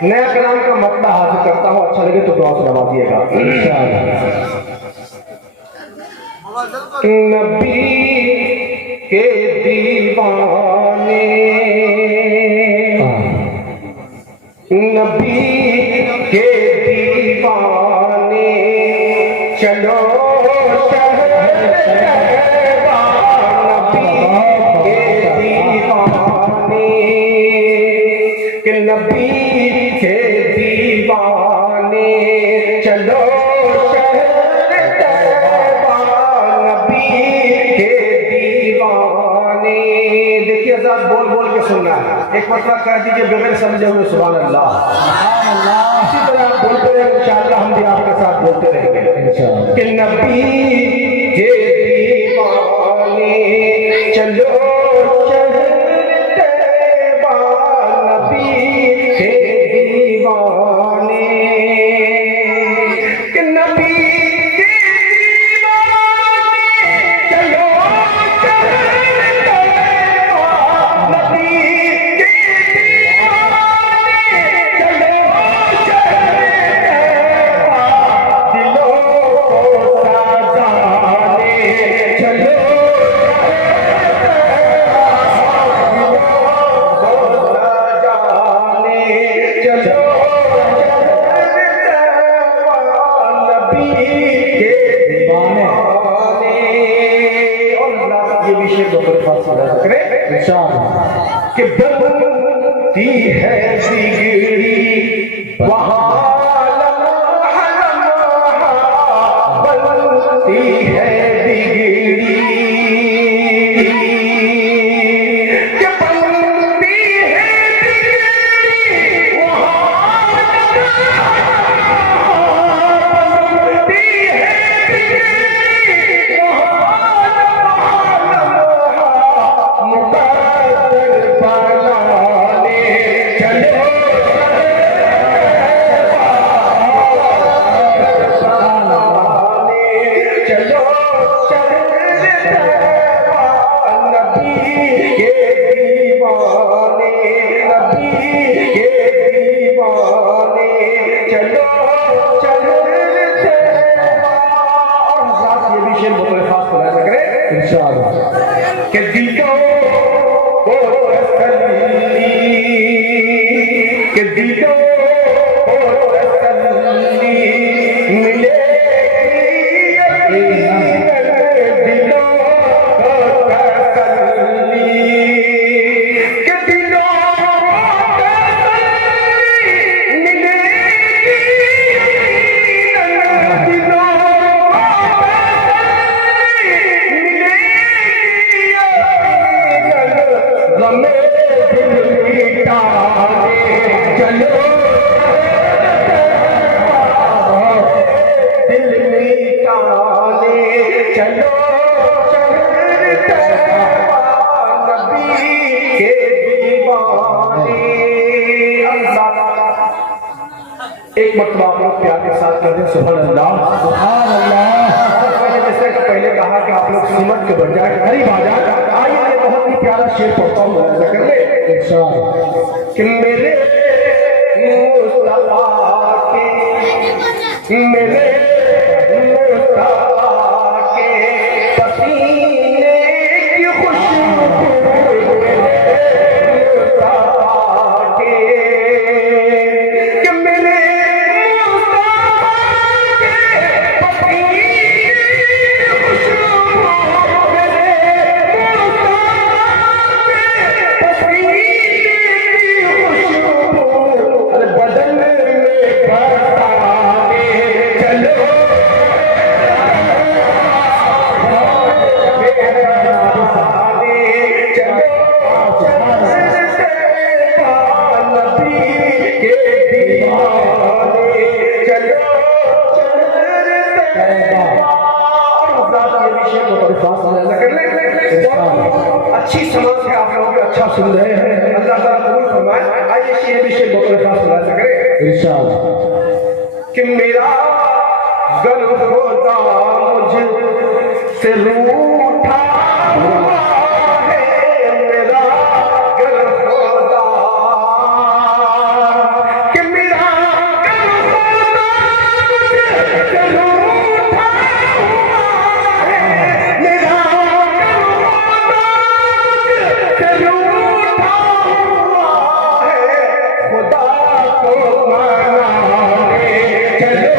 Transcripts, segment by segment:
नया कलाम का मतला हासिल करता हूँ, अच्छा लगे तो दुआ से नवाजिएगा। नबी के दीवाने, नबी के दीवाने, चलो शहर तैयबा, नबी के दीवाने, कि नबी के दीवाने, चलो शहर तैयबा, नबी के दीवाने। देखिए आजाद बोल बोल के सुनना है, एक मतलब कह दीजिए बगैर समझे हुए सुभान अल्लाह। इसी तरह आप बोलते रहे, इंशाअल्लाह हम भी आपके साथ बोलते रहेंगे कि नबी के दीवाने, चलो शहर तैयबा, नबी के दीवाने, कि नबी के दीवाने, चलो शहर तैयबा, नबी के दीवाने, चलो शहर तैयबा, दिलों को साजाने, चलो कि बनती है बिगड़ी वहाँ लम्हा लम्हा, बनती है बिगड़ी, कि बनती है बिगड़ी वहाँ लम्हा, बनती है बिगड़ी वहाँ लम्हा, बनाने चलो चलो शहर तैयबा, नबी के दीवाने, नबी के दीवाने, चलो शहर तैयबा। और साथ ये भी शेर बहुत खास बना सके इंशाअल्लाह कि दिलों को तसल्ली, कि दिलों को तसल्ली मिलेगी यकीनन, दिलों को तसल्ली, कि दिलों को तसल्ली मिलेगी यकीनन, दिलों को तसल्ली मिलेगी यकीनन, गमे दिल मिटाने चलो, दिल मिटाने चलो शहर तैयबा, नबी के दीवाने। एक मरतबा आप लोग प्यार के साथ कर दें सुभान अल्लाह सुभान अल्लाह। मैंने जैसे कि पहले कहा कि आप लोग सुन्नत के बजाय करीब आ जाए। आइए ये बहुत ही प्यारा शेर पढ़ता हूँ कर ले कि मेरे मुस्तफा के, मेरे मुस्तफा के पसीने की खुशबू, मुस्तफा के, कि मेरे मुस्तफा के पसीने की खुशबू, मेरे मुस्तफा के पसीने की खुशबू, बदन में बरसाने चलो हज़रात ये भी शेर को तरीफात कर ले। अच्छी समझ है आप लोगों को, अच्छा सुन रहे हैं, अल्लाह ताला कबूल फरमाए। आइए ये भी शेर को तरीफात सुना करे इरशाद कि मेरा गल होता मुझसे रूठा हुआ है, मेरा गल होता कि मेरा गल होता मुझसे रूठा हुआ है, मेरा गल होता मुझसे रूठा हुआ है, खुदा को मनाने चलो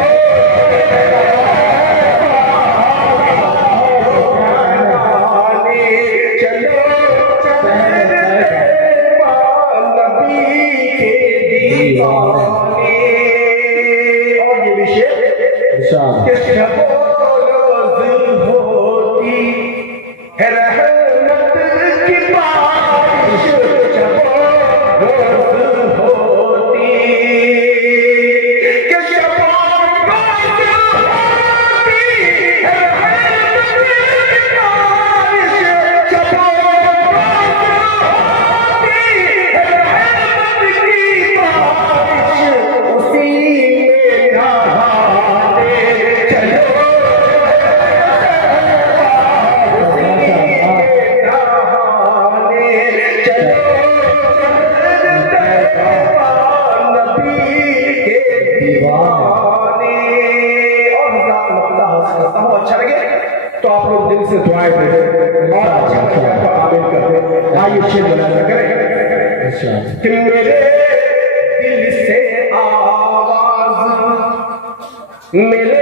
अच्छा लगे तो आप लोग दिल से दुआएं करें और अच्छा लगे तो आमीन करें। आइए शेर बनाना करें कि मेरे दिल से आवाज मेरे